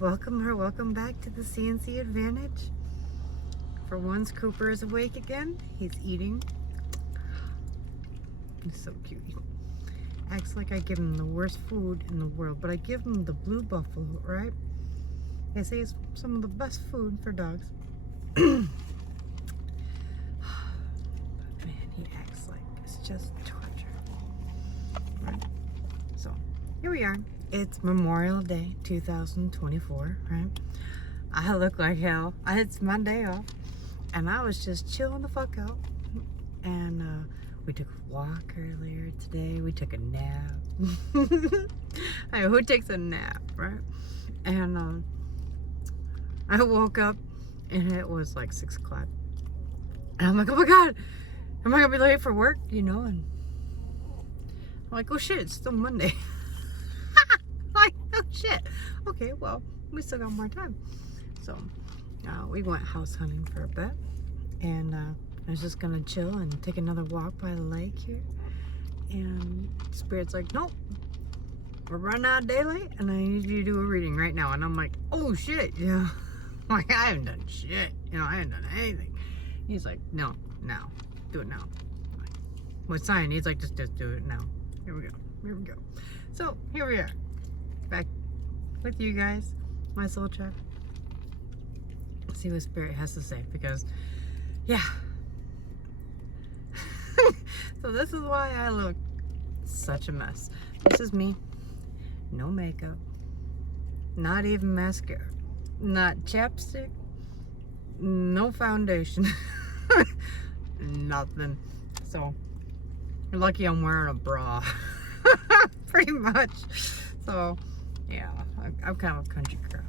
Welcome back to the CNC Advantage. For once, Cooper is awake again. He's eating. He's so cute. He acts like I give him the worst food in the world, but I give him the Blue Buffalo, right? They say it's some of the best food for dogs. But man, he acts like it's just torture. Right? So, here we are. It's Memorial Day 2024, right? I look like hell. It's my day off. And I was just chilling the fuck out. And we took a walk earlier today. We took a nap. Hey, who takes a nap, right? And I woke up and it was like 6 o'clock. And I'm like, oh my God, am I gonna be late for work? You know, and I'm like, oh shit, it's still Monday. Like, oh shit. Okay, well, we still got more time. So, we went house hunting for a bit. And I was just gonna chill and take another walk by the lake here. And Spirit's like, nope, we're running out of daylight and I need you to do a reading right now. And I'm like, oh shit, yeah. Like, I haven't done shit. You know, I haven't done anything. He's like, no, now. Do it now. I'm like, what sign? He's like, just do it now. Here we go. So, here we are. Back with you guys, my soul check. Let's see what Spirit has to say, because yeah. So this is why I look such a mess. This is me. No makeup. Not even mascara. Not chapstick. No foundation. Nothing. So you're lucky I'm wearing a bra. Pretty much. So yeah, I'm kind of a country girl.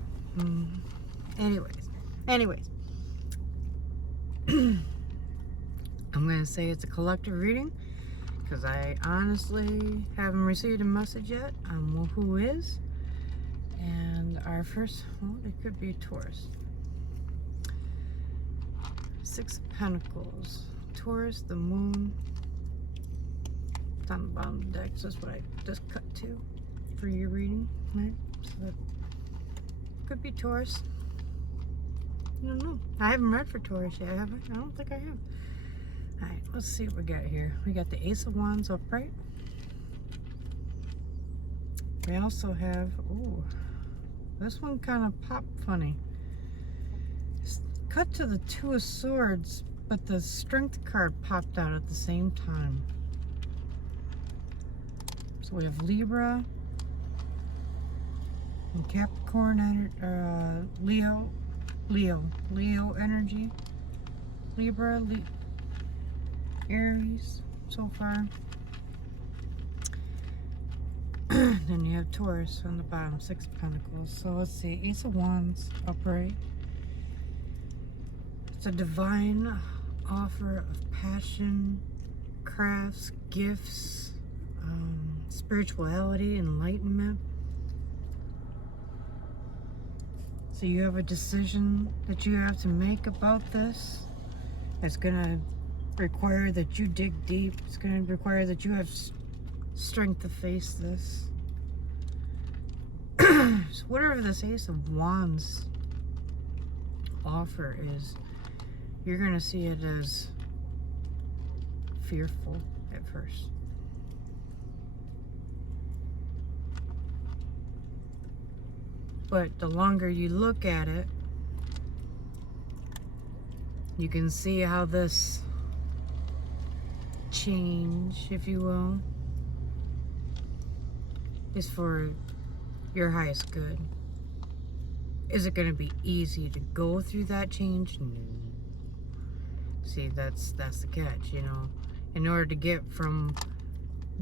Anyways. I'm going to say it's a collective reading because I honestly haven't received a message yet on who is. And our first, well, it could be Taurus. 6 of Pentacles. Taurus, the moon. It's on the bottom of the deck. This is what I just cut to for your reading, right? So that could be Taurus. I don't know. I haven't read for Taurus yet, have I? I don't think I have. Alright, let's see what we got here. We got the Ace of Wands upright. We also have, ooh, this one kind of popped funny. It's cut to the 2 of Swords, but the Strength card popped out at the same time. So we have Libra and Capricorn, Leo energy, Libra, Aries so far. Then you have Taurus on the bottom, 6 of Pentacles. So let's see, Ace of Wands upright. It's a divine offer of passion, crafts, gifts, spirituality, enlightenment. So you have a decision that you have to make about this. It's gonna require that you dig deep. It's gonna require that you have strength to face this. So whatever this Ace of Wands offer is, you're gonna see it as fearful at first. But the longer you look at it, you can see how this change, if you will, is for your highest good. Is it going to be easy to go through that change? No. See, that's the catch, you know. In order to get from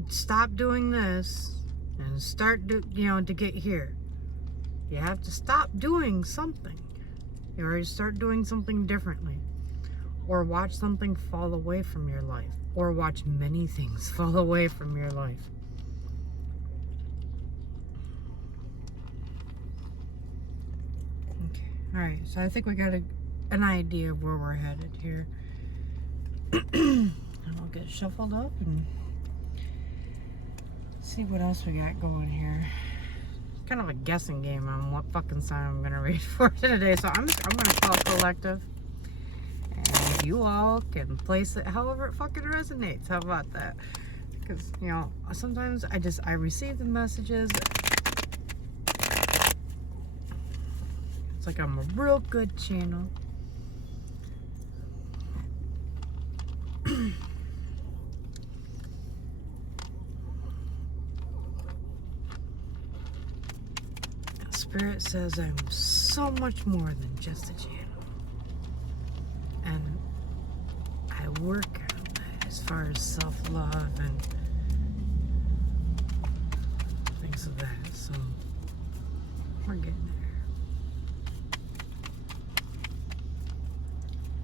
stop doing this and start to get here, you have to stop doing something, or start doing something differently, or watch something fall away from your life, or watch many things fall away from your life. Okay, all right, so I think we got an idea of where we're headed here. And we'll get shuffled up and see what else we got going here. kind of a guessing game on what fucking sign I'm gonna read for today. So I'm gonna call collective, and you all can place it however it fucking resonates. How about that? Because, you know, sometimes I receive the messages. It's like I'm a real good channel. Spirit says I'm so much more than just a channel. And I work on that as far as self-love and things of that. So we're getting there.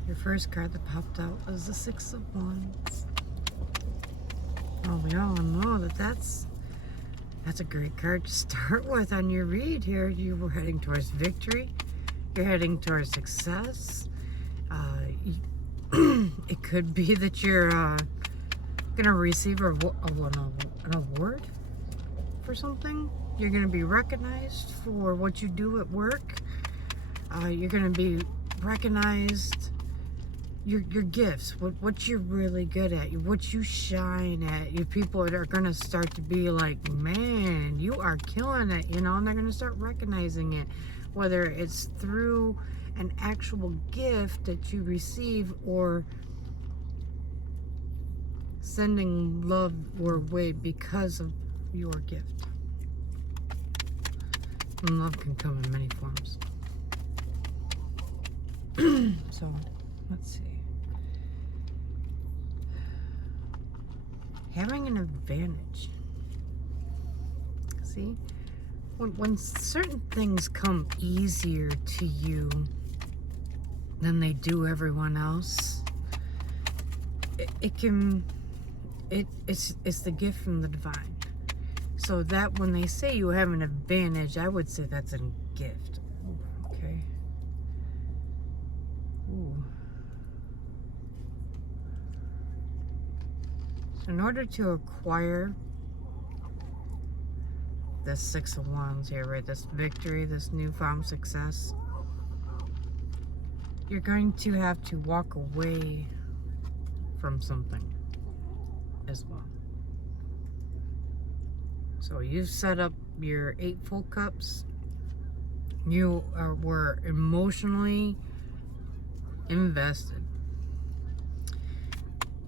Your first card that popped out was the Six of Wands. Well, we all know that that's a great card to start with on your read here. You were heading towards victory. You're heading towards success. It could be that you're going to receive an award for something. You're going to be recognized for what you do at work. You're going to be recognized, your gifts, what you're really good at, what you shine at. Your people are going to start to be like, man, you are killing it, you know, and they're going to start recognizing it, whether it's through an actual gift that you receive or sending love or way because of your gift. And love can come in many forms. So, let's see. Having an advantage. See? When certain things come easier to you than they do everyone else, it's the gift from the divine. So that when they say you have an advantage, I would say that's a gift. Okay. Ooh. So in order to acquire this Six of Wands here, right? This victory, this newfound success, you're going to have to walk away from something as well. So you've set up your 8 full cups. You were emotionally invested.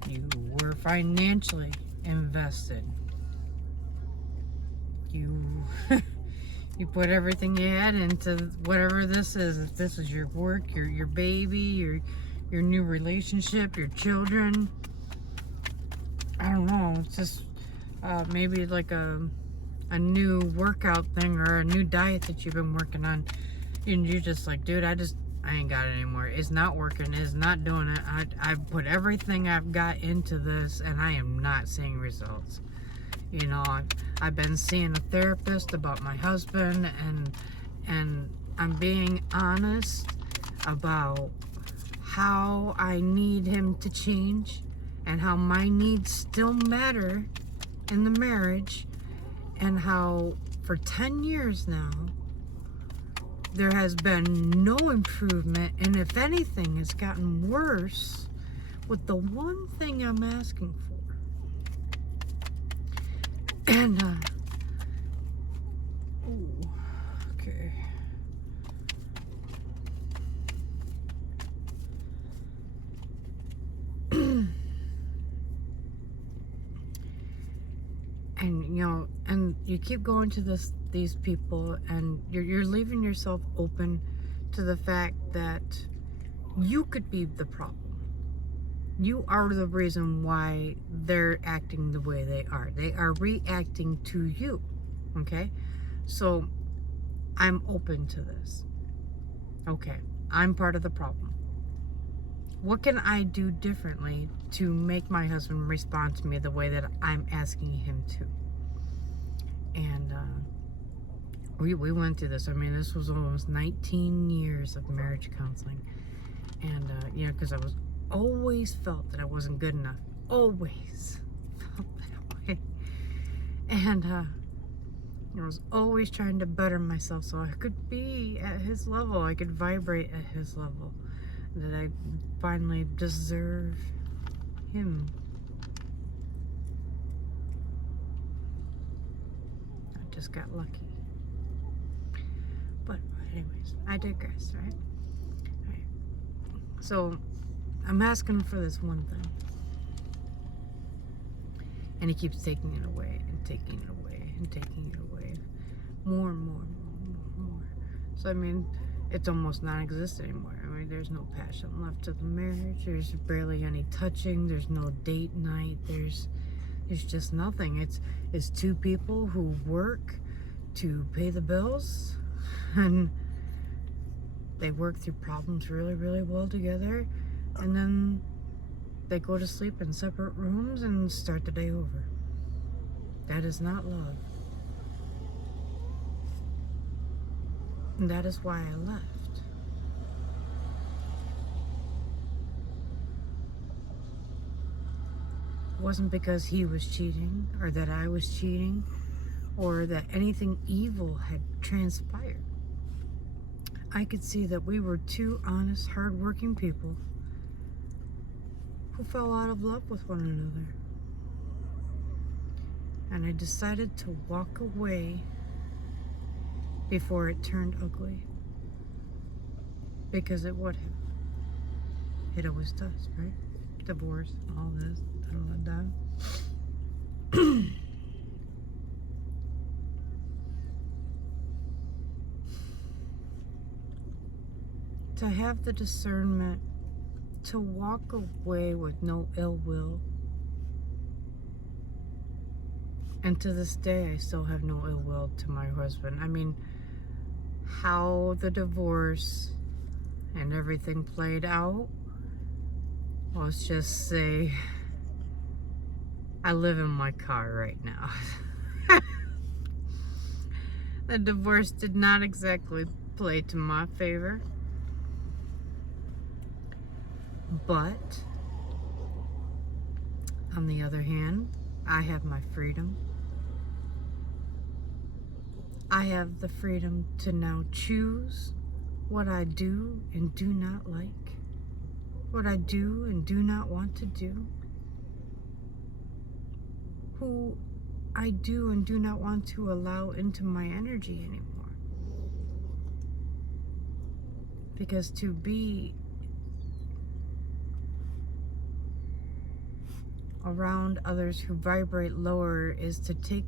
You were financially invested. You you put everything you had into whatever this is. If this is your work, your baby, your new relationship, your children. I don't know. It's just maybe like a new workout thing or a new diet that you've been working on, and you're just like, dude, I ain't got it anymore. It's not working. It's not doing it. I've put everything I've got into this, and I am not seeing results. You know, I've been seeing a therapist about my husband, and I'm being honest about how I need him to change and how my needs still matter in the marriage, and how for 10 years now there has been no improvement, and if anything, it's gotten worse with the one thing I'm asking for. And, ooh, okay. And, you know, and you keep going to these people, and you're leaving yourself open to the fact that you could be the problem. You are the reason why they're acting the way they are. They are reacting to you, okay? So, I'm open to this. Okay, I'm part of the problem. What can I do differently to make my husband respond to me the way that I'm asking him to? And we went through this. I mean, this was almost 19 years of marriage counseling. And, you know, because I was always felt that I wasn't good enough. Always felt that way. And I was always trying to better myself so I could be at his level. I could vibrate at his level. That I finally deserve him. I just got lucky. But anyways, I digress, right? Alright. So I'm asking for this one thing. And he keeps taking it away and taking it away and taking it away. More and more and more and more. So I mean, it's almost non-existent anymore. I mean, there's no passion left to the marriage. There's barely any touching. There's no date night. There's just nothing. It's two people who work to pay the bills, and they work through problems really, really well together, and then they go to sleep in separate rooms and start the day over. That is not love. And that is why I left. It wasn't because he was cheating, or that I was cheating, or that anything evil had transpired. I could see that we were two honest, hard-working people who fell out of love with one another. And I decided to walk away before it turned ugly. Because it would have. It always does, right? Divorce, all this, da-da-da-da. To have the discernment to walk away with no ill will. And to this day, I still have no ill will to my husband. I mean, how the divorce and everything played out, let's just say I live in my car right now. The divorce did not exactly play to my favor. But on the other hand, I have my freedom. I have the freedom to now choose what I do and do not like, what I do and do not want to do, who I do and do not want to allow into my energy anymore. Because to be around others who vibrate lower is to take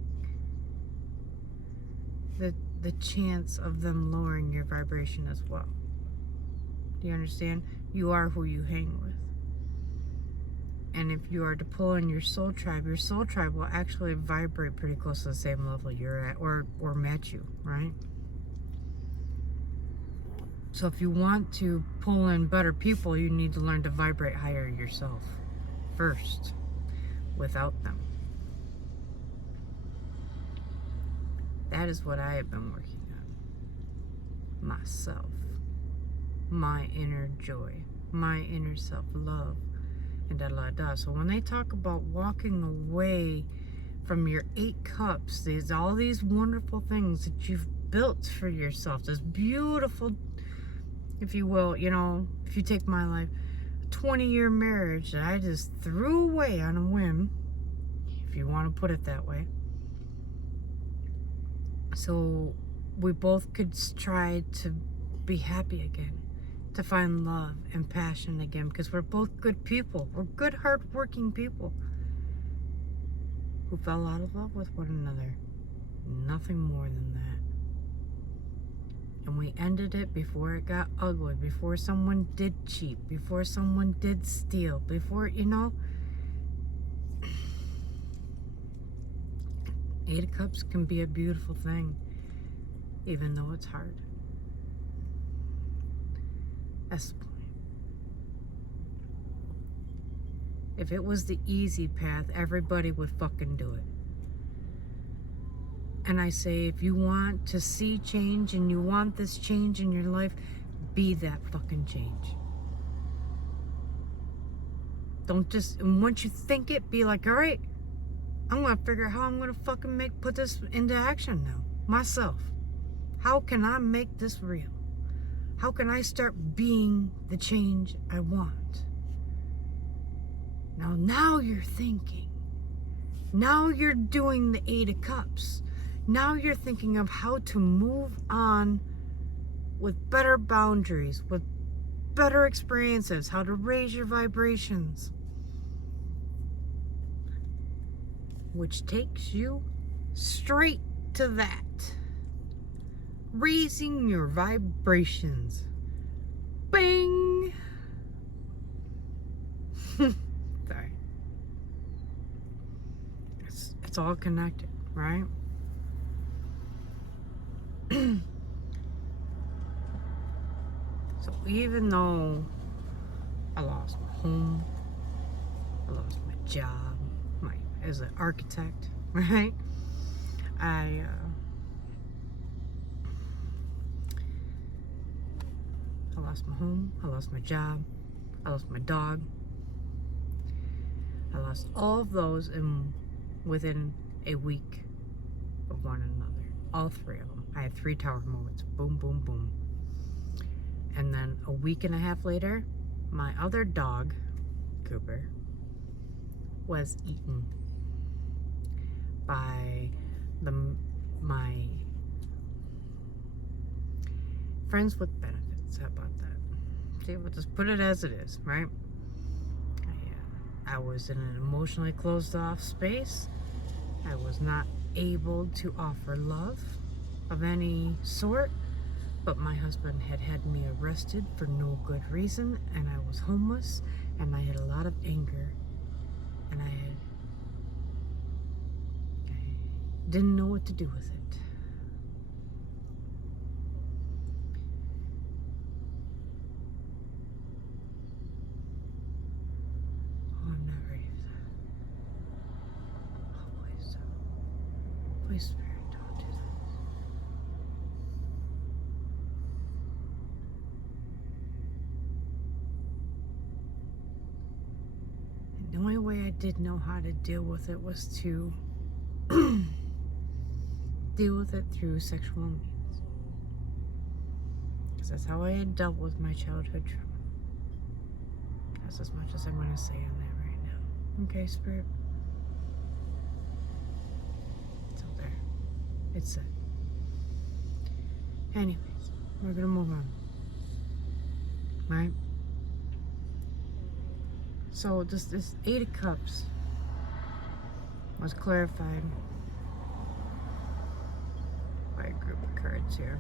the chance of them lowering your vibration as well. Do you understand? You are who you hang with. And if you are to pull in your soul tribe will actually vibrate pretty close to the same level you're at, or match you, right? So if you want to pull in better people, you need to learn to vibrate higher yourself first, without them. That is what I have been working on. Myself. My inner joy. My inner self-love. And da-da-da. So when they talk about walking away from your 8 cups, all these wonderful things that you've built for yourself, this beautiful, if you will, if you take my life, 20-year marriage that I just threw away on a whim, if you want to put it that way. So we both could try to be happy again, to find love and passion again, because we're both good people. We're good, hard-working people who fell out of love with one another. Nothing more than that. And we ended it before it got ugly, before someone did cheat, before someone did steal, before, 8 of Cups can be a beautiful thing, even though it's hard. That's the point. If it was the easy path, everybody would fucking do it. And I say, if you want to see change and you want this change in your life, be that fucking change. Don't just, and once you think it, be like, all right, I'm gonna figure out how I'm gonna fucking put this into action now. myself. How can I make this real? How can I start being the change I want? Now you're thinking. Now you're doing the Eight of Cups. Now you're thinking of how to move on with better boundaries, with better experiences, how to raise your vibrations. Which takes you straight to that. Raising your vibrations. Bing! Sorry. It's all connected, right? So even though I lost my home, I lost my job, as an architect, right? I lost my home, I lost my job, I lost my dog. I lost all of those within a week of one another. All three of them. I had 3 tower moments. Boom, boom, boom. And then a week and a half later, my other dog, Cooper, was eaten by my friends with benefits. How about that? See, we'll just put it as it is, right? I was in an emotionally closed off space. I was not able to offer love of any sort, but my husband had me arrested for no good reason, and I was homeless, and I had a lot of anger, and I didn't know what to do with it. Oh, I'm not ready for that. Oh, please don't. Please, Spirit, don't do that. And the only way I did know how to deal with it was to deal with it through sexual means. Because that's how I had dealt with my childhood trauma. That's as much as I'm going to say on that right now. Okay, Spirit? It's out there. It's set. Anyways, we're going to move on. Right? So this 8 of Cups was clarified by a group of cards here.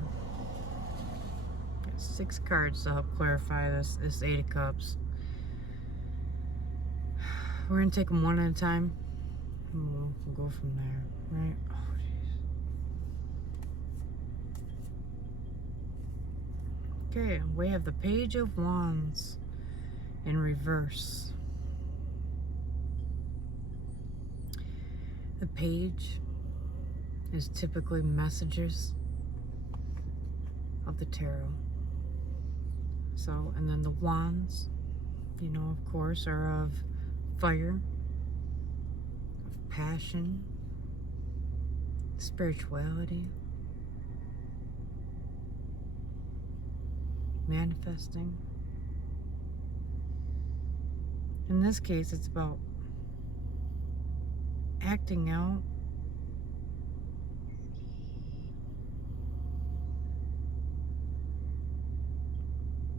Got 6 cards to help clarify this 8 of Cups. We're gonna take them one at a time, and we'll go from there, right? Oh, jeez. Okay, we have the Page of Wands in reverse. The Page is typically messages of the tarot. So, and then the wands, you know, of course, are of fire, of passion, spirituality, manifesting. In this case, it's about acting out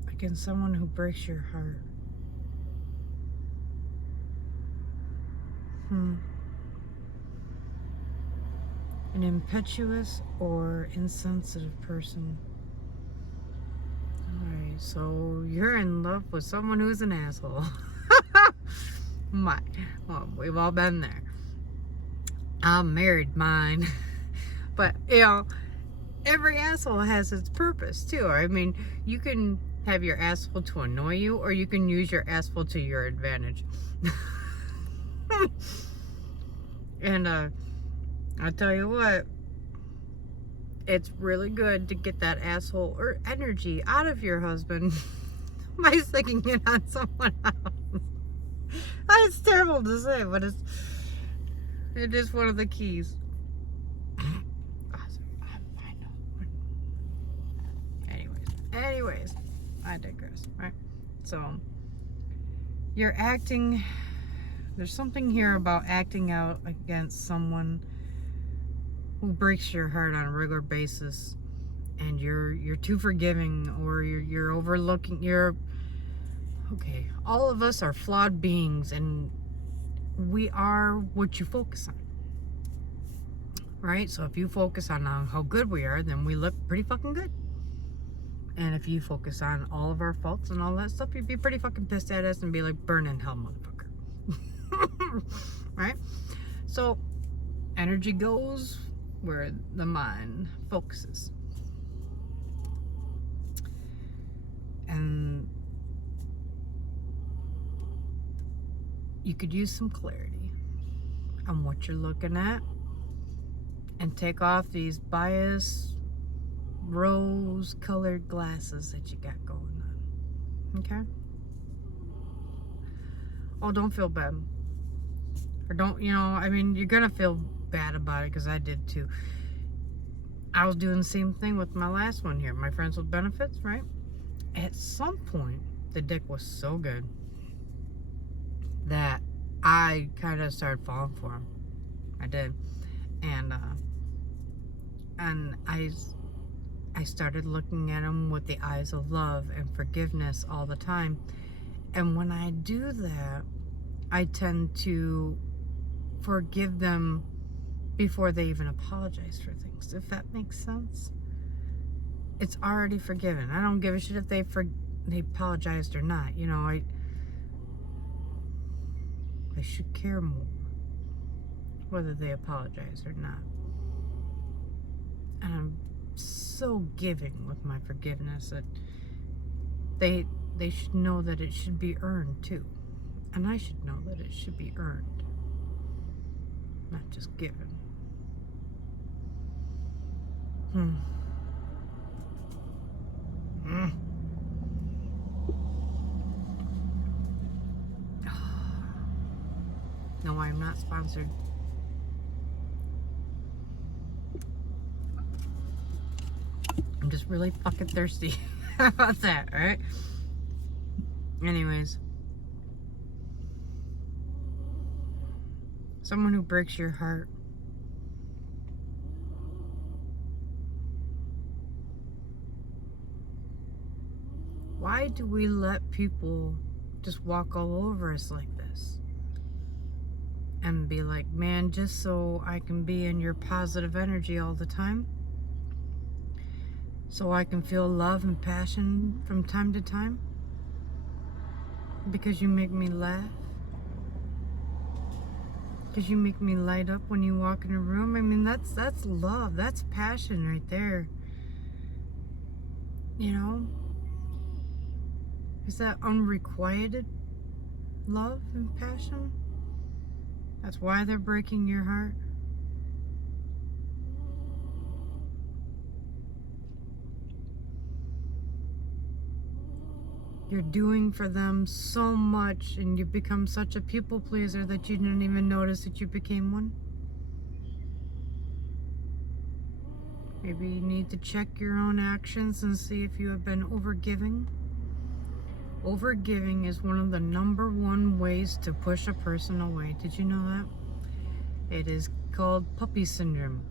against someone who breaks your heart. An impetuous or insensitive person. Alright, so you're in love with someone who's an asshole. Well, we've all been there. I married mine. But, you know, every asshole has its purpose, too. I mean, you can have your asshole to annoy you, or you can use your asshole to your advantage. And, I'll tell you what, it's really good to get that asshole or energy out of your husband by sticking it on someone else. It's terrible to say, but it is one of the keys. Oh, sorry. I'm Anyways, I digress, right? So, you're acting, there's something here about acting out against someone who breaks your heart on a regular basis, and you're too forgiving, or you're overlooking, okay, all of us are flawed beings, and we are what you focus on, right? So if you focus on how good we are, then we look pretty fucking good. And if you focus on all of our faults and all that stuff, you'd be pretty fucking pissed at us and be like, burn in hell, motherfucker. Right? So energy goes where the mind focuses. And you could use some clarity on what you're looking at, and take off these biased rose-colored glasses that you got going on. Okay? Oh, don't feel bad. Or don't, I mean, you're gonna feel bad about it, because I did too. I was doing the same thing with my last one here, my friends with benefits, right? At some point, the dick was so good that I kind of started falling for him. I did. And I started looking at him with the eyes of love and forgiveness all the time. And when I do that, I tend to forgive them before they even apologize for things, if that makes sense. It's already forgiven. I don't give a shit if they apologized or not. I should care more whether they apologize or not. And I'm so giving with my forgiveness that they should know that it should be earned too. And I should know that it should be earned, not just given. No, I'm not sponsored. I'm just really fucking thirsty. How about that, alright? Anyways. Someone who breaks your heart. Why do we let people just walk all over us like this? And be like, man, just so I can be in your positive energy all the time? So I can feel love and passion from time to time? Because you make me laugh? Because you make me light up when you walk in a room? I mean, that's love. That's passion right there. Is that unrequited love and passion? That's why they're breaking your heart? You're doing for them so much, and you become such a people pleaser that you didn't even notice that you became one. Maybe you need to check your own actions and see if you have been overgiving. Overgiving is one of the #1 ways to push a person away. Did you know that? It is called puppy syndrome,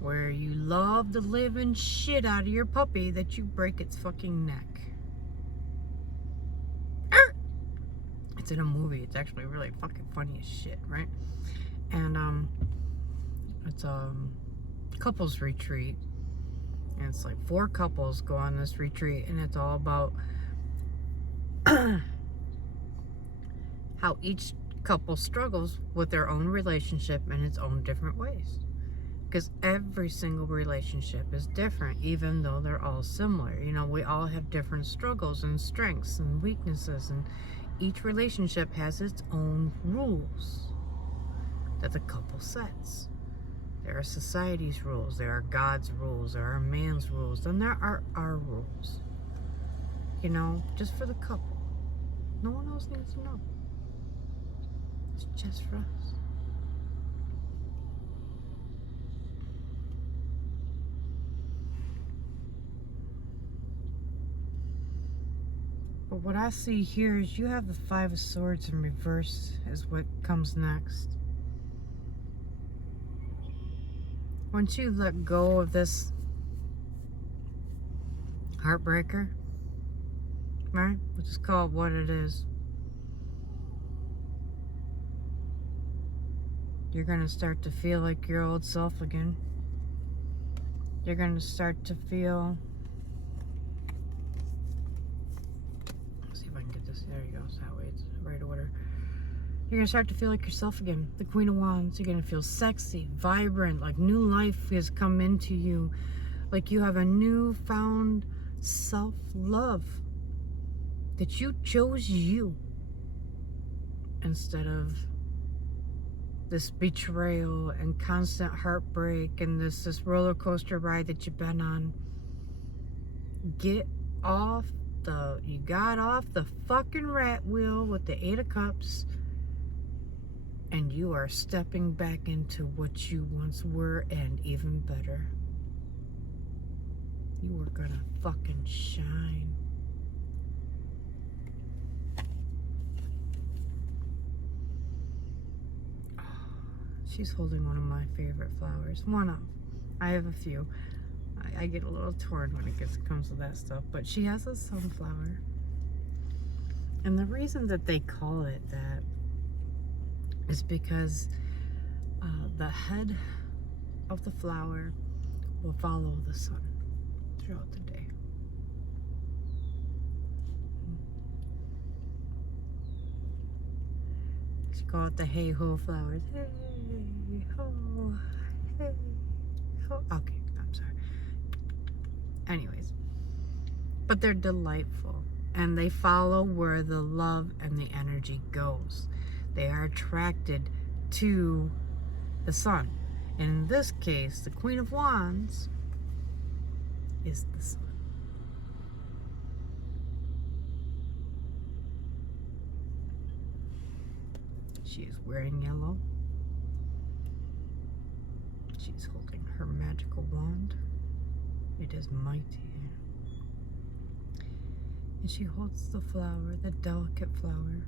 where you love the living shit out of your puppy that you break its fucking neck. It's in a movie. It's actually really fucking funny as shit, right? And it's a couples retreat, and it's like 4 couples go on this retreat, and it's all about how each couple struggles with their own relationship in its own different ways. Because every single relationship is different, even though they're all similar. We all have different struggles and strengths and weaknesses, and each relationship has its own rules that the couple sets. There are society's rules, there are God's rules, there are man's rules, then there are our rules. Just for the couple. No one else needs to know. It's just for us. But what I see here is you have the Five of Swords in reverse is what comes next. Once you let go of this heartbreaker, right? We'll just call it what it is. You're going to start to feel like your old self again. You're going to start to feel... Let's see if I can get this. There you go. So that way it's the right order. You're going to start to feel like yourself again. The Queen of Wands. You're going to feel sexy, vibrant, like new life has come into you. Like you have a newfound self-love. That you chose you. Instead of this betrayal and constant heartbreak and this roller coaster ride that you've been on. You got off the fucking rat wheel with the Eight of Cups, and you are stepping back into what you once were and even better. You are gonna fucking shine. She's holding one of my favorite flowers. One of. I have a few. I get a little torn when it comes to that stuff. But she has a sunflower. And the reason that they call it that is because the head of the flower will follow the sun throughout the day. She call it the hey-ho flowers. Hey ho, hey ho. Okay, I'm sorry. Anyways, but they're delightful and they follow where the love and the energy goes. They are attracted to the sun. In this case, the Queen of Wands is the sun. She is wearing yellow. She's holding her magical wand. It is mighty. And she holds the flower, the delicate flower,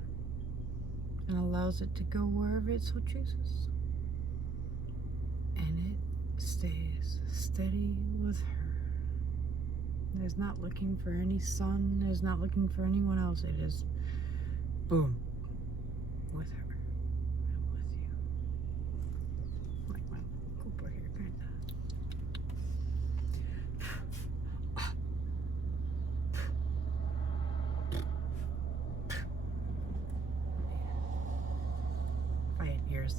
and allows it to go wherever it so chooses. And it stays steady with her. It is not looking for any sun. It is not looking for anyone else. It is, boom, with her.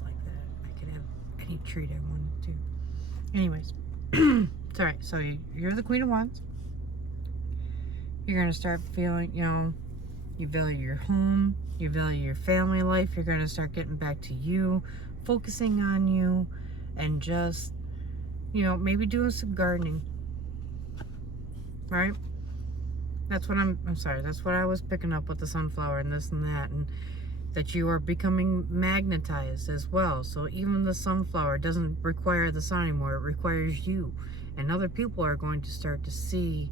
Like that, I could have any treat I wanted to. Anyways, it's alright. So you're the Queen of Wands. You're gonna start feeling, you value your home, you value your family life. You're gonna start getting back to you, focusing on you, and just, maybe doing some gardening. Right? That's what that's what I was picking up with the sunflower and this and that, and that you are becoming magnetized as well. So even the sunflower doesn't require the sun anymore. It requires you. And other people are going to start to see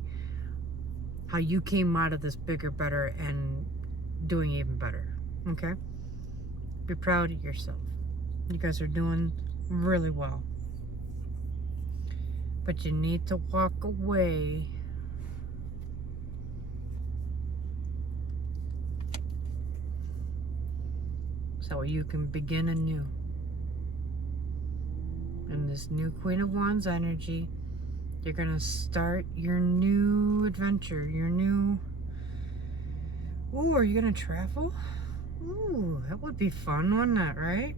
how you came out of this bigger, better, and doing even better. Okay? Be proud of yourself. You guys are doing really well. But you need to walk away so you can begin anew. In this new Queen of Wands energy, you're going to start your new adventure, your new... Ooh, are you going to travel? Ooh, that would be fun, wouldn't it, right?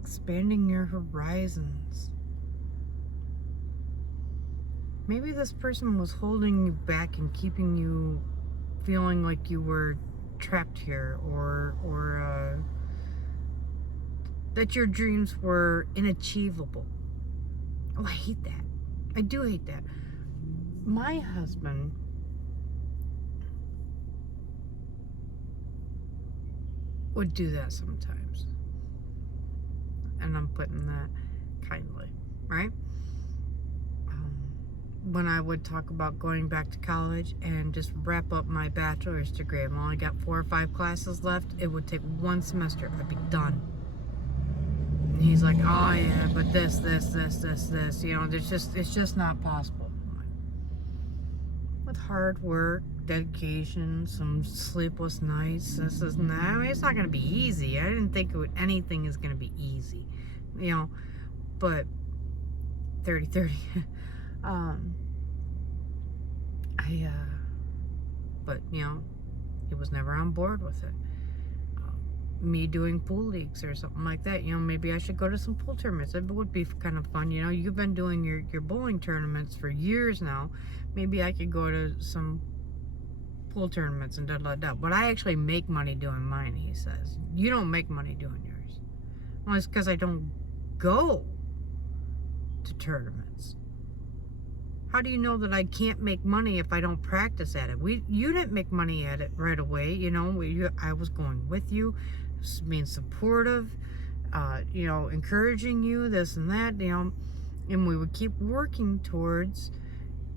Expanding your horizons. Maybe this person was holding you back and keeping you feeling like you were trapped here, or that your dreams were inachievable. Oh, I hate that. I do hate that. My husband would do that sometimes. And I'm putting that kindly, right? when I would talk about going back to college and just wrap up my bachelor's degree. I've only got 4 or 5 classes left. It would take 1 semester. I'd be done. And he's like, oh yeah, but this, you know, it's just not possible. With hard work, dedication, some sleepless nights, this and that. I mean, it's not going to be easy. I didn't think anything is going to be easy, you know, but 30-30. But, you know, he was never on board with it. Me doing pool leagues or something like that, you know, maybe I should go to some pool tournaments. It would be kind of fun, you know. You've been doing your bowling tournaments for years now. Maybe I could go to some pool tournaments and da. But I actually make money doing mine, he says. You don't make money doing yours. Well, it's because I don't go to tournaments. How do you know that I can't make money if I don't practice at it? You didn't make money at it right away, you know. I was going with you, being supportive, you know, encouraging you, this and that, you know, and we would keep working towards,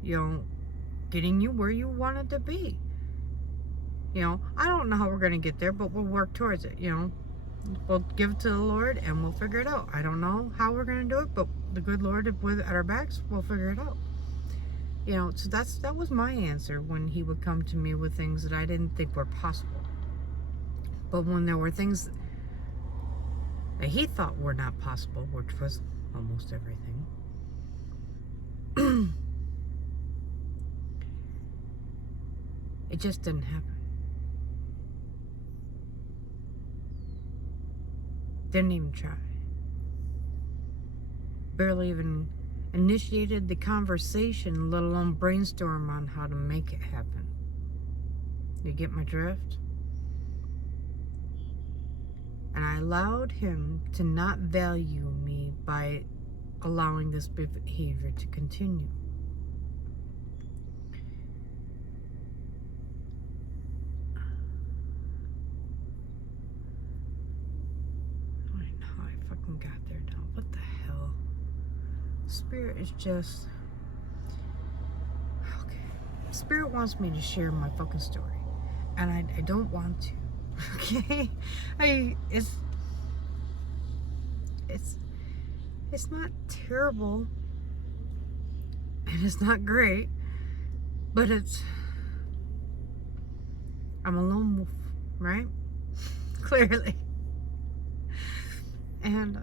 you know, getting you where you wanted to be. You know, I don't know how we're going to get there, but we'll work towards it, you know. We'll give it to the Lord and we'll figure it out. I don't know how we're going to do it, but the good Lord at our backs, we'll figure it out. You know, so that was my answer when he would come to me with things that I didn't think were possible. But when there were things that he thought were not possible, which was almost everything, it just didn't happen. Didn't even try. Barely even initiated the conversation, let alone brainstorm on how to make it happen. You get my drift? And I allowed him to not value me by allowing this behavior to continue. I know how I fucking got there now. What the hell? Spirit is just... Okay. Spirit wants me to share my fucking story. And I don't want to. Okay? It's not terrible. And it's not great. But I'm a lone wolf, right? Clearly. And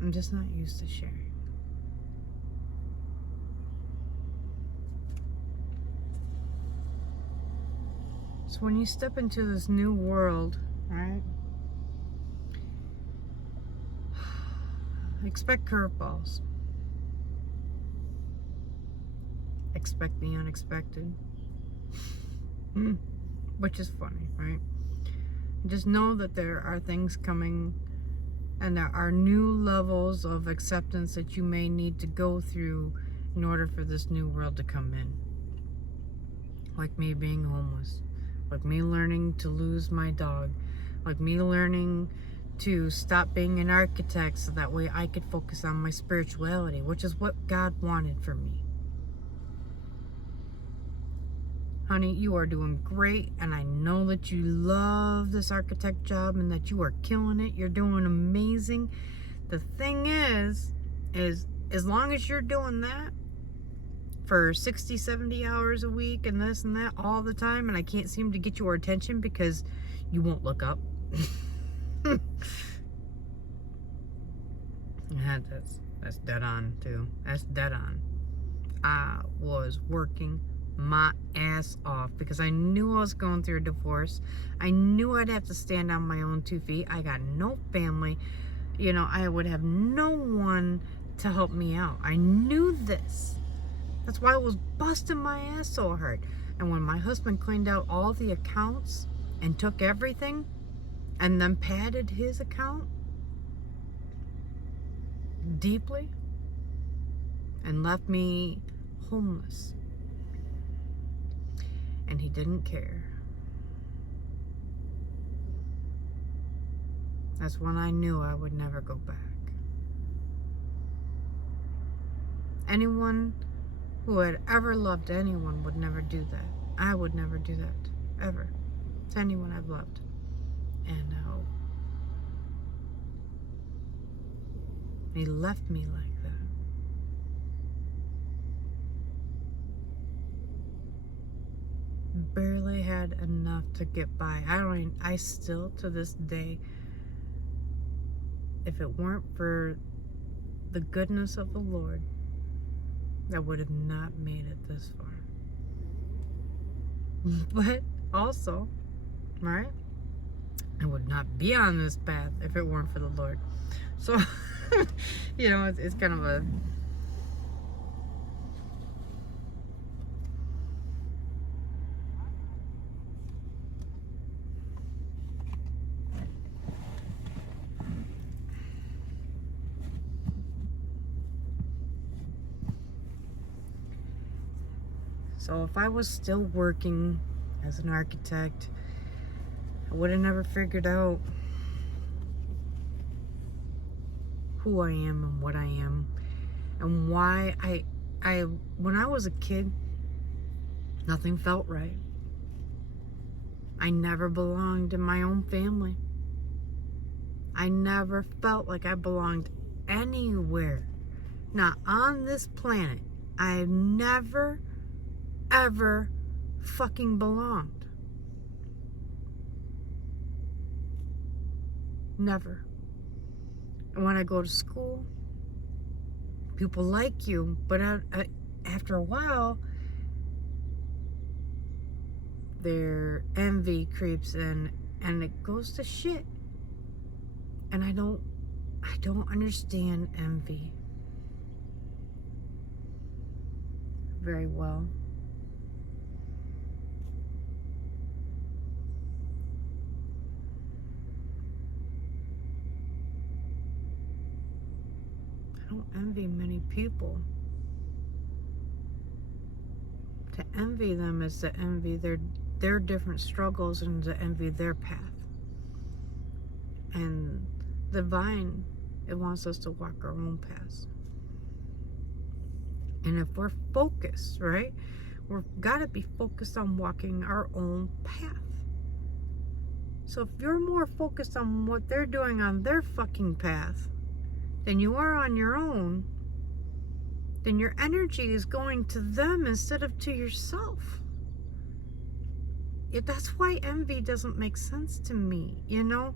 I'm just not used to sharing. So when you step into this new world, right? Expect curveballs. Expect the unexpected. Which is funny, right? Just know that there are things coming and there are new levels of acceptance that you may need to go through in order for this new world to come in. Like me being homeless. Like me learning to lose my dog. Like me learning to stop being an architect so that way I could focus on my spirituality, which is what God wanted for me. Honey, you are doing great, and I know that you love this architect job and that you are killing it. You're doing amazing. The thing is as long as you're doing that for 60, 70 hours a week and this and that all the time, and I can't seem to get your attention because you won't look up. That's dead on too. That's dead on. I was working my ass off because I knew I was going through a divorce. I knew I'd have to stand on my own 2 feet. I got no family. You know, I would have no one to help me out. I knew this. That's why I was busting my ass so hard. And when my husband cleaned out all the accounts and took everything and then padded his account deeply and left me homeless, and he didn't care, that's when I knew I would never go back. Anyone who had ever loved anyone would never do that. I would never do that, ever, to anyone I've loved. And he left me like that. Barely had enough to get by. I still, to this day, if it weren't for the goodness of the Lord, I would have not made it this far. But also, right, I would not be on this path if it weren't for the Lord. So, you know, it's kind of a... So if I was still working as an architect, I would have never figured out who I am and what I am and why I when I was a kid, nothing felt right. I never belonged in my own family. I never felt like I belonged anywhere. Not on this planet. I never ever fucking belonged. Never. And when I go to school, people like you, but after a while, their envy creeps in and it goes to shit. And I don't understand envy very well. I don't envy many people. To envy them is to envy their different struggles and to envy their path. And the vine, it wants us to walk our own paths. And if we're focused, right, we've got to be focused on walking our own path. So if you're more focused on what they're doing on their fucking path than you are on your own, then your energy is going to them instead of to yourself. That's why envy doesn't make sense to me, you know?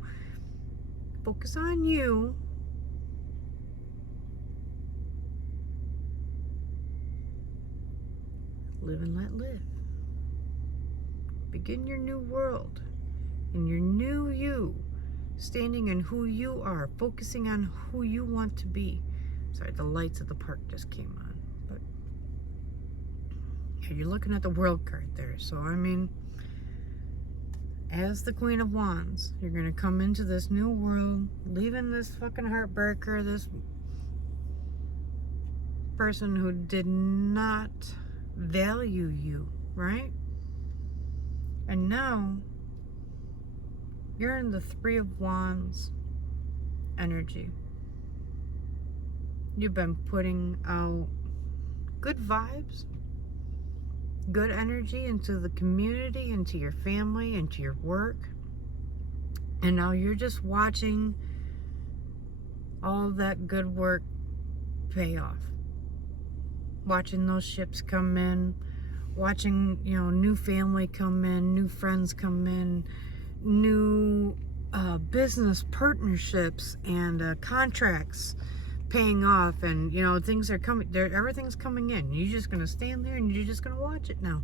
Focus on you. Live and let live. Begin your new world and your new you, standing in who you are, focusing on who you want to be. Sorry, the lights at the park just came on. But yeah, you're looking at the world card there. So, I mean, as the Queen of Wands, you're going to come into this new world, leaving this fucking heartbreaker, this person who did not value you, right? And now you're in the Three of Wands energy. You've been putting out good vibes, good energy into the community, into your family, into your work. And now you're just watching all that good work pay off. Watching those ships come in, watching, you know, new family come in, new friends come in, new business partnerships and contracts paying off, and you know, things are coming there, everything's coming in. You're just gonna stand there and you're just gonna watch it now,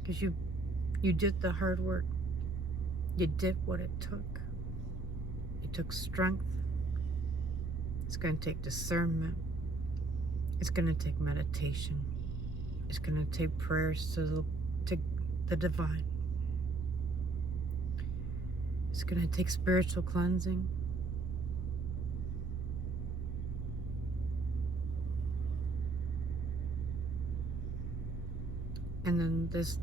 because you did the hard work. You did what it took. It took strength. It's gonna take discernment. It's gonna take meditation. It's gonna take prayers to the divine. It's gonna take spiritual cleansing. And then this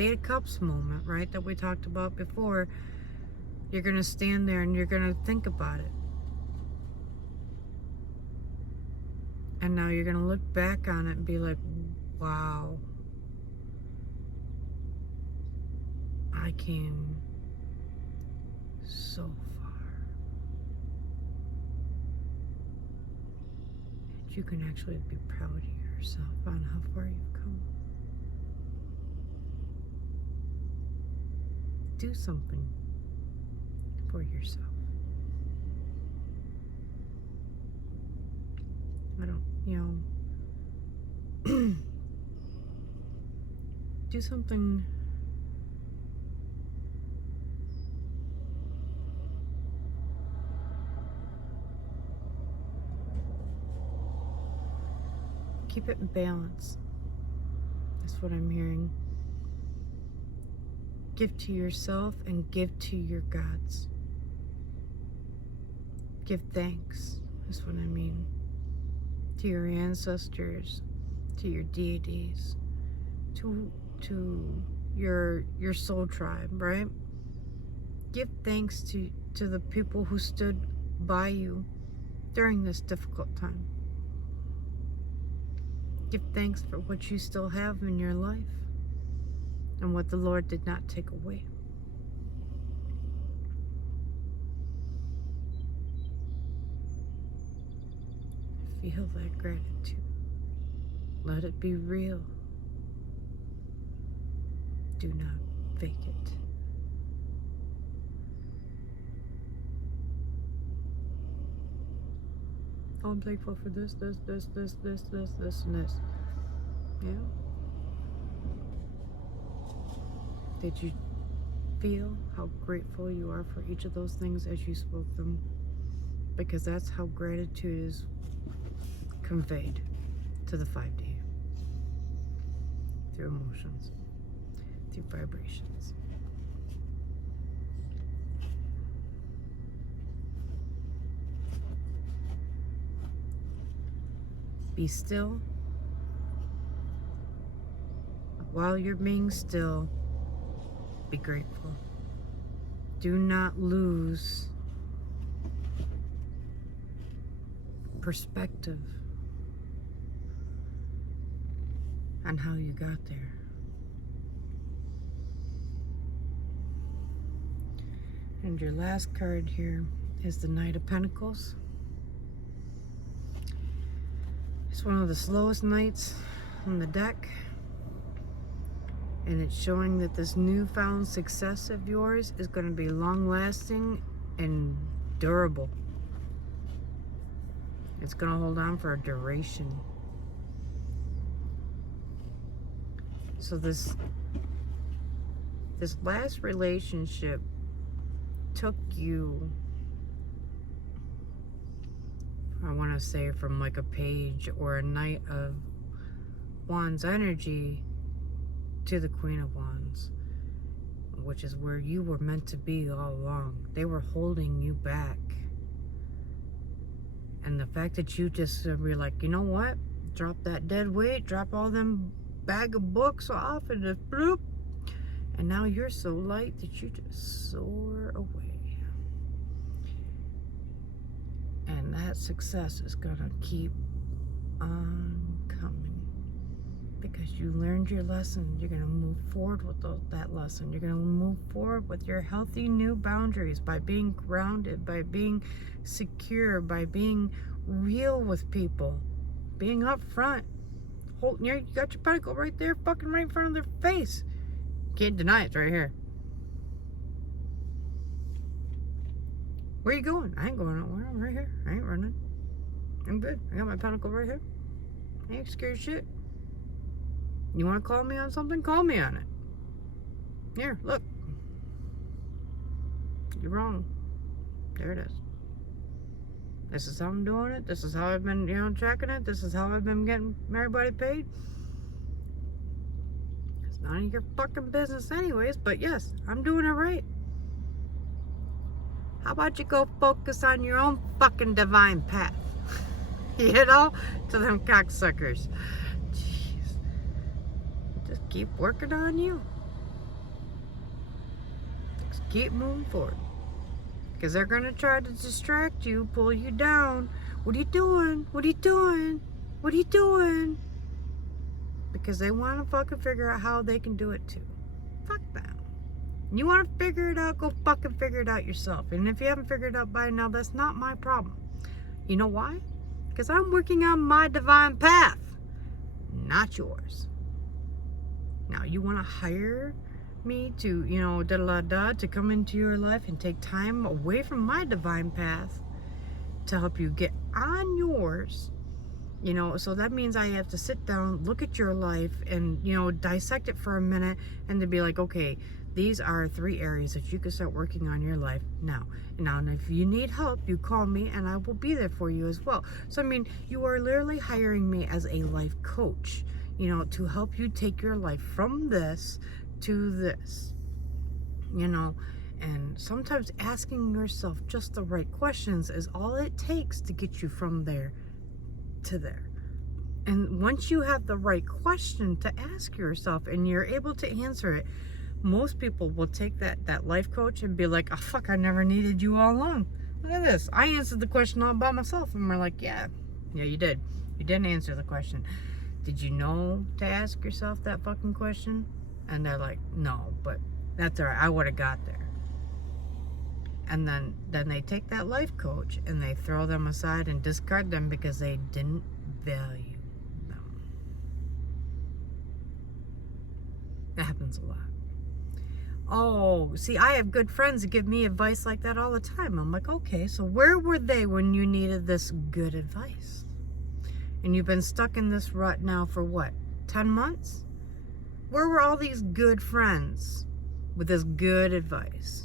Eight of Cups moment, right, that we talked about before, you're gonna stand there and you're gonna think about it. And now you're going to look back on it and be like, wow, I came so far. And you can actually be proud of yourself on how far you've come. Do something for yourself. I don't, do something keep it in balance. That's what I'm hearing. Give to yourself and give to your gods. Give thanks. That's what I mean. To your ancestors, to your deities, to your soul tribe, right? Give thanks to the people who stood by you during this difficult time. Give thanks for what you still have in your life and what the Lord did not take away. Feel that gratitude. Let it be real. Do not fake it. Oh, I'm thankful for this, and this. Yeah? Did you feel how grateful you are for each of those things as you spoke them? Because that's how gratitude is conveyed to the 5D. Through emotions, through vibrations. Be still. While you're being still, be grateful. Do not lose perspective on how you got there. And your last card here is the Knight of Pentacles. It's one of the slowest knights on the deck. And it's showing that this newfound success of yours is going to be long-lasting and durable. It's going to hold on for a duration. So this last relationship took you, I want to say, from like a page or a Knight of Wands energy to the Queen of Wands, which is where you were meant to be all along. They were holding you back. And the fact that you just were like, you know what? Drop that dead weight, drop all them bag of books off, and just bloop. And now you're so light that you just soar away. And that success is gonna keep on coming. Because you learned your lesson. You're going to move forward with that lesson. You're going to move forward with your healthy new boundaries by being grounded, by being secure, by being real with people, being upfront. You got your pentacle right there, fucking right in front of their face. Can't deny it, it's right here. Where you going? I ain't going nowhere. I'm right here. I ain't running. I'm good. I got my pentacle right here. I ain't scared shit. You want to call me on something? Call me on it. Here, look. You're wrong. There it is. This is how I'm doing it. This is how I've been, checking it. This is how I've been getting everybody paid. It's none of your fucking business anyways, but yes, I'm doing it right. How about you go focus on your own fucking divine path? To them cocksuckers. Keep working on you. Just keep moving forward. Because they're going to try to distract you, pull you down. What are you doing? What are you doing? What are you doing? Because they want to fucking figure out how they can do it too. Fuck them. You want to figure it out, go fucking figure it out yourself. And if you haven't figured it out by now, that's not my problem. You know why? Because I'm working on my divine path, not yours. Now, you want to hire me to, to come into your life and take time away from my divine path to help you get on yours. So that means I have to sit down, look at your life, and, dissect it for a minute, and to be like, okay, these are 3 areas that you can start working on your life now. And if you need help, you call me, and I will be there for you as well. So, you are literally hiring me as a life coach, to help you take your life from this to this, And sometimes asking yourself just the right questions is all it takes to get you from there to there. And once you have the right question to ask yourself and you're able to answer it, most people will take that life coach and be like, oh fuck, I never needed you all along. Look at this, I answered the question all by myself. And we're like, yeah, you did answer the question. Did you know to ask yourself that fucking question? And they're like, no, but that's all right, I would have got there. And then they take that life coach and they throw them aside and discard them because they didn't value them. That happens a lot. Oh, see, I have good friends that give me advice like that all the time. I'm like, okay, so where were they when you needed this good advice? And you've been stuck in this rut now for what, 10 months? Where were all these good friends with this good advice?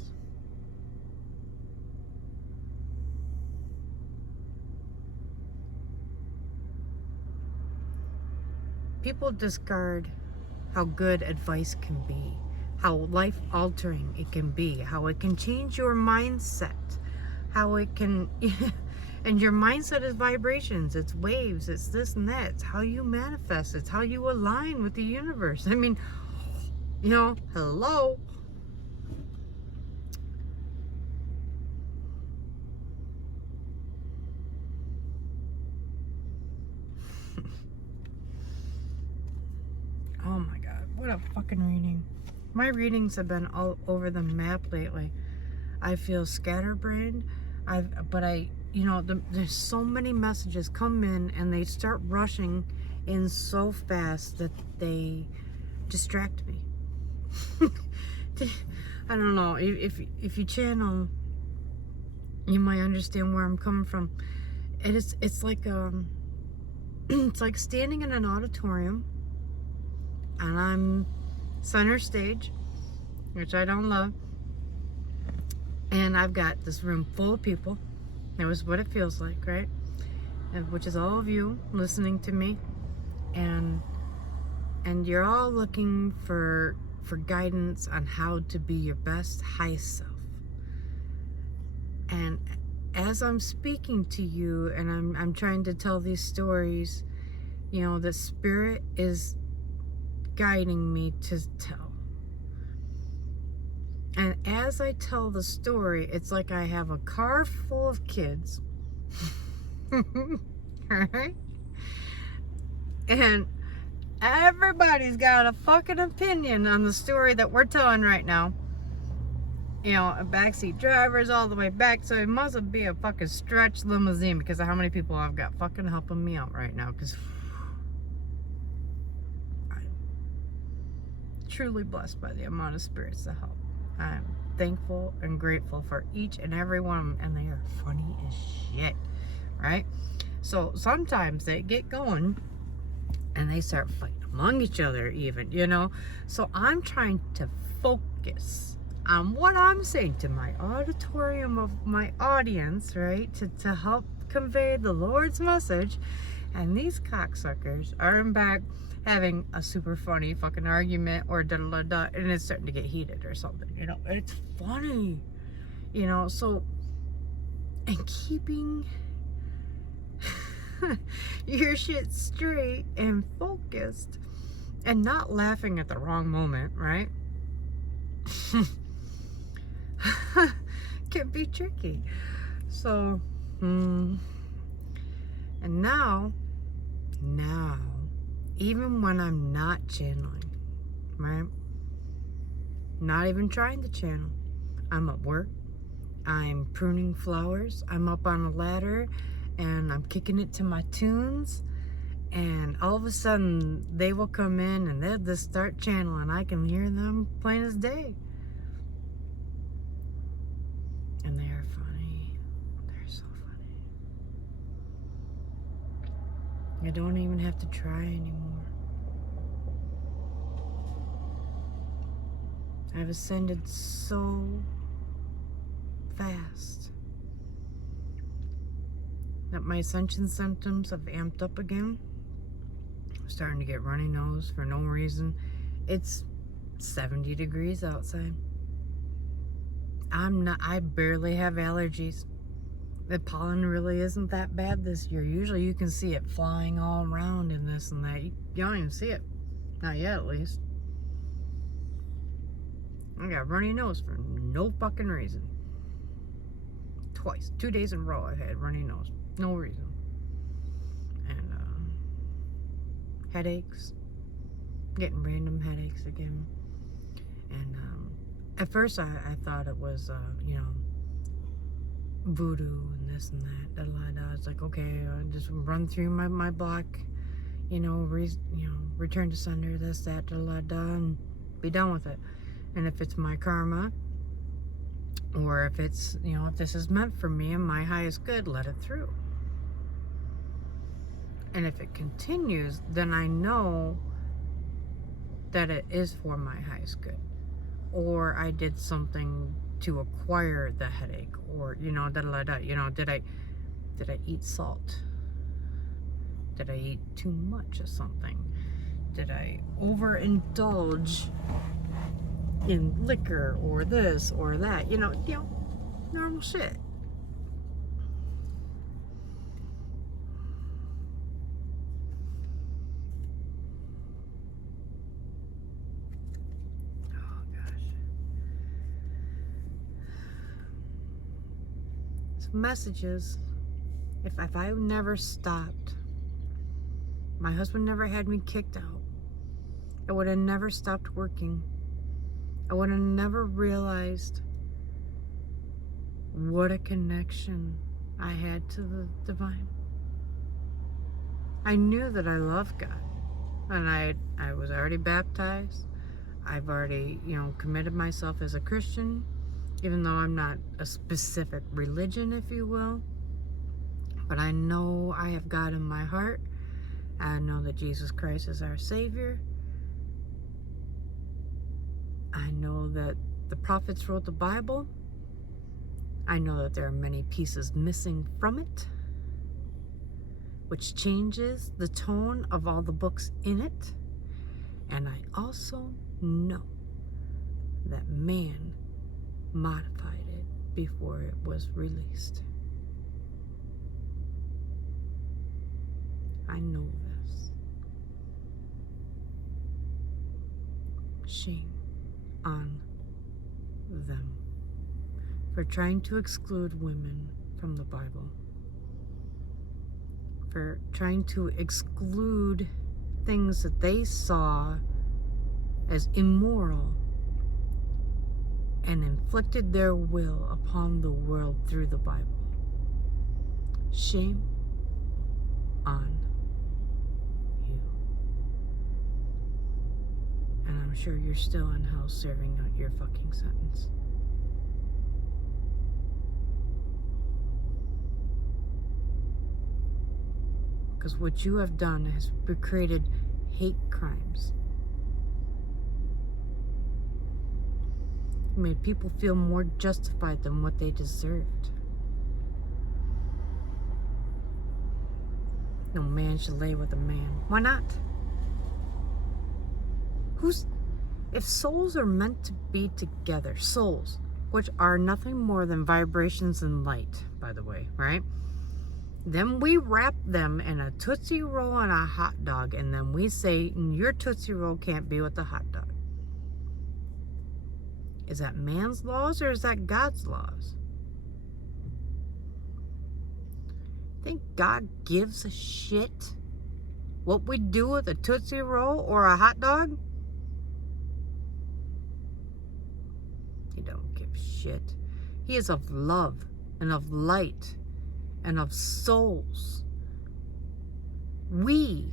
People discard how good advice can be, how life-altering it can be, how it can change your mindset, how it can... And your mindset is vibrations, it's waves, it's this and that. It's how you manifest, it's how you align with the universe. Hello. Oh my God, what a fucking reading. My readings have been all over the map lately. I feel scatterbrained. There's so many messages come in and they start rushing in so fast that they distract me. I don't know, if you channel, you might understand where I'm coming from. It's like it's like standing in an auditorium and I'm center stage, which I don't love, and I've got this room full of people. That was what it feels like, right? Which is all of you listening to me, and you're all looking for guidance on how to be your best highest self. And as I'm speaking to you and I'm trying to tell these stories, the spirit is guiding me to tell. And as I tell the story, it's like I have a car full of kids. Right? And everybody's got a fucking opinion on the story that we're telling right now. A backseat drivers all the way back, so it must be a fucking stretch limousine because of how many people I've got fucking helping me out right now, because I'm truly blessed by the amount of spirits to help. I'm thankful and grateful for each and every one of them, and they are funny as shit, right? So sometimes they get going and they start fighting among each other even, So I'm trying to focus on what I'm saying to my auditorium of my audience, right? To help convey the Lord's message. And these cocksuckers are in back having a super funny fucking argument or da-da-da-da, and it's starting to get heated or something, It's funny, so, and keeping your shit straight and focused and not laughing at the wrong moment, right? Can be tricky. So, and now now, even when I'm not channeling, right? Not even trying to channel. I'm at work. I'm pruning flowers. I'm up on a ladder and I'm kicking it to my tunes. And all of a sudden, they will come in and they'll just start channeling. I can hear them plain as day. And they are funny. They're so funny. I don't even have to try anymore. I've ascended so fast that my ascension symptoms have amped up again. I'm starting to get runny nose for no reason. It's 70 degrees outside. I barely have allergies. The pollen really isn't that bad this year. Usually you can see it flying all around and this and that. You don't even see it. Not yet, at least. I got runny nose for no fucking reason. Twice. 2 days in a row I had runny nose. No reason. And headaches. Getting random headaches again. And at first I thought it was, voodoo and this and that. I was like, okay, I'll just run through my block, return to sender, this, that, and be done with it. And if it's my karma, or if it's, if this is meant for me and my highest good, let it through. And if it continues, then I know that it is for my highest good. Or I did something to acquire the headache, or, did I eat salt? Did I eat too much of something? Did I overindulge in liquor or this or that? Normal shit. Oh gosh. So messages. If I never stopped, my husband never had me kicked out, I would have never stopped working. I would have never realized what a connection I had to the divine. I knew that I loved God, and I was already baptized. I've already, committed myself as a Christian, even though I'm not a specific religion, if you will. But I know I have God in my heart. I know that Jesus Christ is our Savior. I know that the prophets wrote the Bible. I know that there are many pieces missing from it, which changes the tone of all the books in it. And I also know that man modified it before it was released. I know this. Shame on them for trying to exclude women from the Bible, for trying to exclude things that they saw as immoral and inflicted their will upon the world through the Bible. Shame on you. And I'm sure you're still in hell serving out your fucking sentence. Because what you have done has created hate crimes. You made people feel more justified than what they deserved. No man should lay with a man. Why not? If souls are meant to be together, souls, which are nothing more than vibrations and light, by the way, right? Then we wrap them in a Tootsie Roll and a hot dog, and then we say, your Tootsie Roll can't be with the hot dog. Is that man's laws or is that God's laws? Think God gives a shit what we do with a Tootsie Roll or a hot dog? He don't give shit. He is of love and of light and of souls. We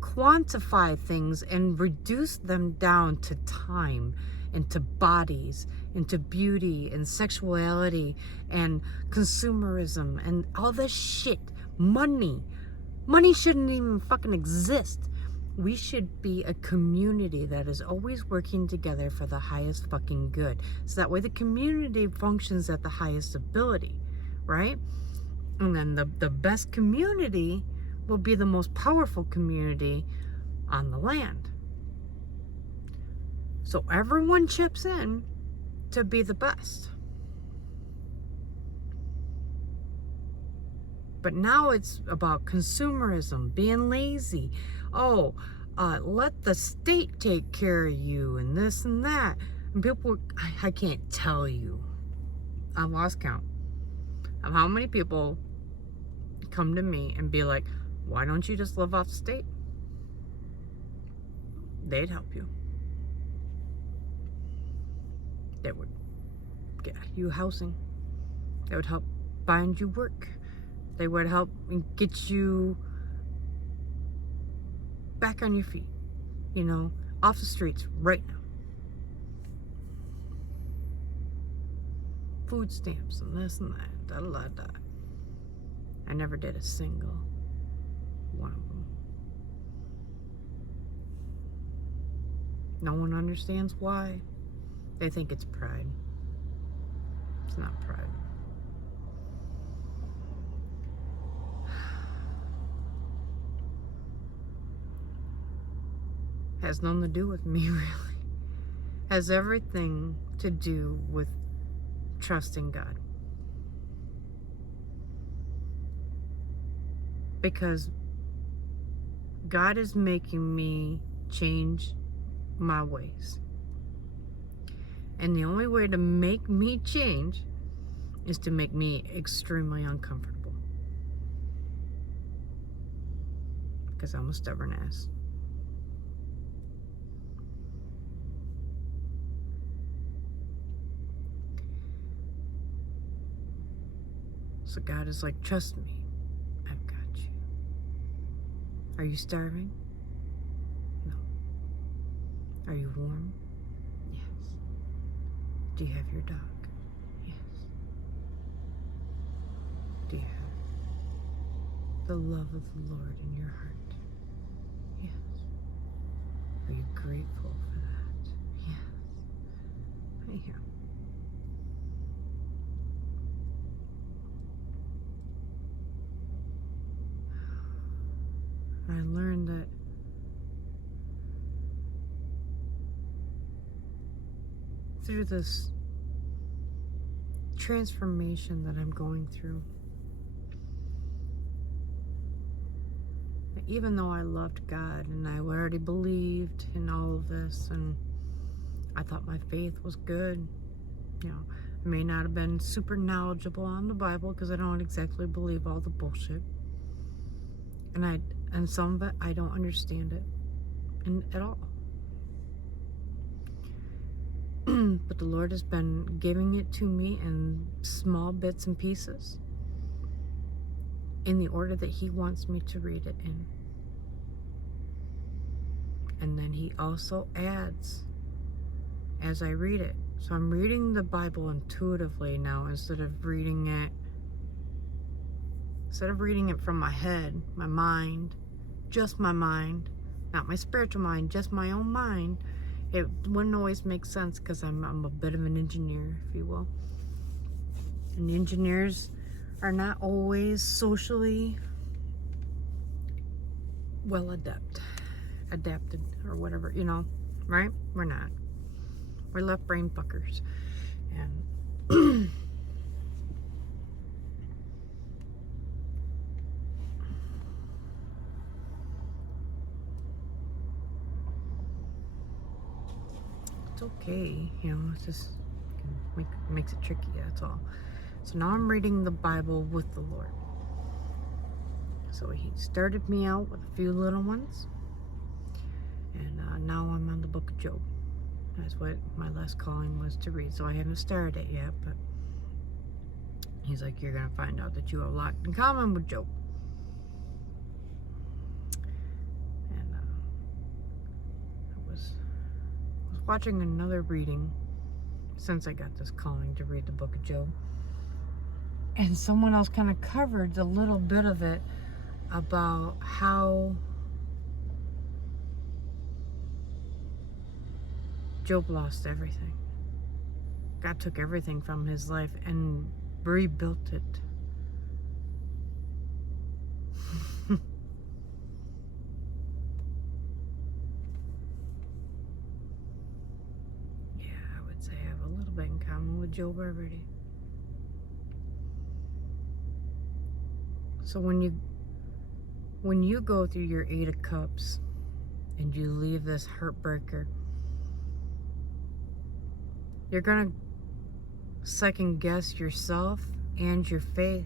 quantify things and reduce them down to time, into bodies, into beauty and sexuality and consumerism and all this shit. Money shouldn't even fucking exist. We should be a community that is always working together for the highest fucking good, so that way the community functions at the highest ability, right? And then the best community will be the most powerful community on the land. So everyone chips in to be the best. But now it's about consumerism, being lazy. Oh, let the state take care of you and this and that. And people, I can't tell you. I've lost count of how many people come to me and be like, why don't you just live off the state? They'd help you. They would get you housing. They would help find you work. They would help get you back on your feet, you know, off the streets right now. Food stamps and this and that, da-da-da-da. I never did a single one of them. No one understands why. They think it's pride. It's not pride. Has nothing to do with me, really. Has everything to do with trusting God. Because God is making me change my ways. And the only way to make me change is to make me extremely uncomfortable. Because I'm a stubborn ass. So God is like, trust me, I've got you. Are you starving? No. Are you warm? Yes. Do you have your dog? Yes. Do you have the love of the Lord in your heart? Yes. Are you grateful for that? Yes. Anyhow. I learned that through this transformation that I'm going through, that even though I loved God and I already believed in all of this and I thought my faith was good, you know, I may not have been super knowledgeable on the Bible because I don't exactly believe all the bullshit. And some of it, I don't understand it at all. But the Lord has been giving it to me in small bits and pieces in the order that He wants me to read it in. And then He also adds as I read it. So I'm reading the Bible intuitively now instead of reading it from my head, my mind, just my mind, not my spiritual mind, just my own mind. It wouldn't always make sense because I'm a bit of an engineer, if you will. And engineers are not always socially well adapted or whatever, you know, right? We're not. We're left brain fuckers. And it's okay, you know, it's just makes it tricky, that's all. So now I'm reading the Bible with the Lord. So he started me out with a few little ones, and now I'm on the book of Job. That's what my last calling was to read. So I haven't started it yet, but he's like, you're going to find out that you have a lot in common with Job. And I was watching another reading since I got this calling to read the book of Job. And someone else kind of covered a little bit of it about how Job lost everything. God took everything from his life and rebuilt it. Yeah, I would say I have a little bit in common with Job already. So when you go through your 8 of Cups and you leave this heartbreaker, you're gonna second guess yourself and your faith,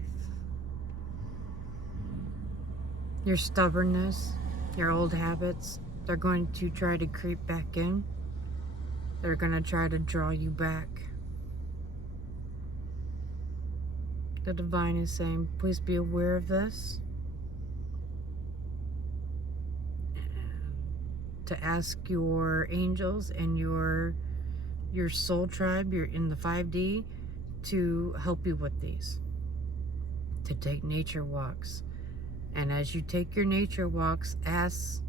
your stubbornness, your old habits. They're going to try to creep back in. They're going to try to draw you back. The divine is saying, please be aware of this. And to ask your angels and your soul tribe, you're in the 5D, to help you with these. To take nature walks. And as you take your nature walks, ask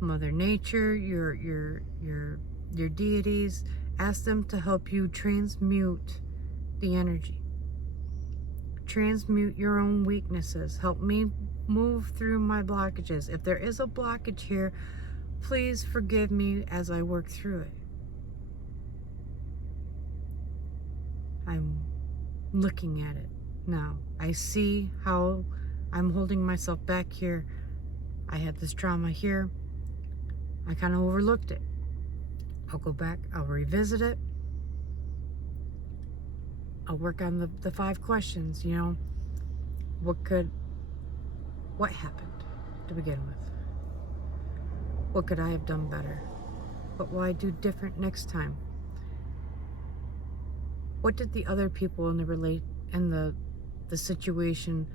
Mother Nature, your deities, ask them to help you transmute the energy. Transmute your own weaknesses. Help me move through my blockages. If there is a blockage here, please forgive me as I work through it. I'm looking at it now. I see how I'm holding myself back here. I had this trauma here. I kind of overlooked it. I'll go back. I'll revisit it. I'll work on the 5 questions, you know. What happened to begin with? What could I have done better? What will I do different next time? What did the other people in the situation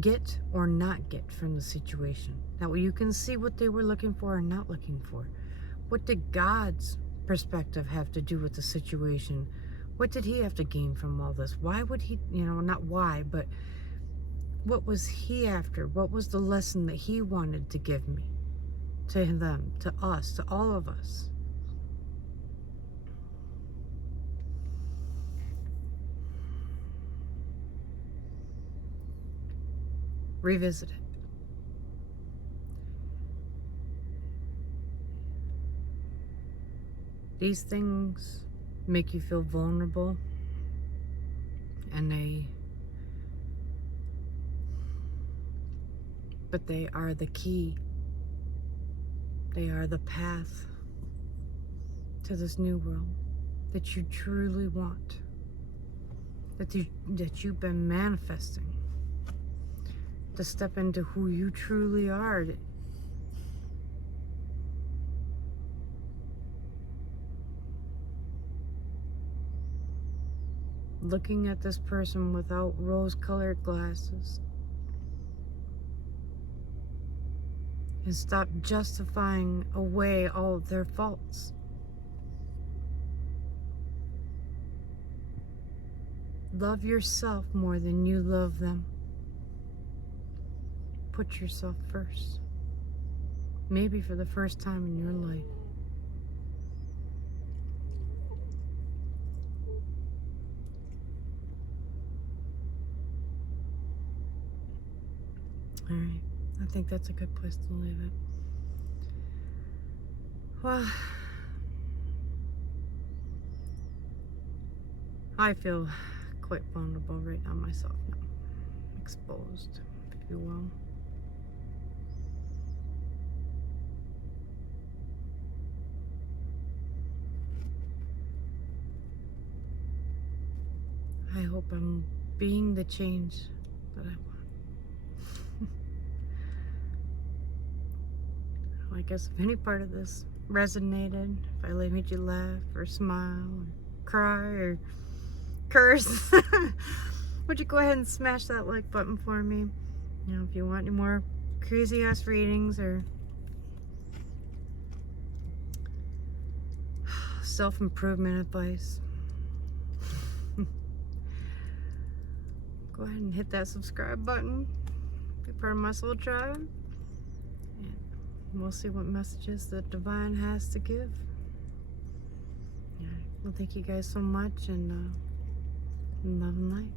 get or not get from the situation? Now you can see what they were looking for or not looking for. What did God's perspective have to do with the situation? What did he have to gain from all this? Why would he, not why, but what was he after? What was the lesson that he wanted to give me, to them, to us, to all of us? Revisit it. These things make you feel vulnerable, but they are the key. They are the path to this new world that you truly want, that you've been manifesting, to step into who you truly are. Looking at this person without rose-colored glasses, and stop justifying away all of their faults. Love yourself more than you love them. Put yourself first. Maybe for the first time in your life. All right. I think that's a good place to leave it. Well, I feel quite vulnerable right now myself now. Exposed, if you will. I hope I'm being the change that I want. I guess if any part of this resonated, if I made you laugh or smile or cry or curse, would you go ahead and smash that like button for me? You know, if you want any more crazy ass readings or self-improvement advice, go ahead and hit that subscribe button. Be part of my soul tribe. And we'll see what messages the divine has to give. Yeah. Well, thank you guys so much, and love and light.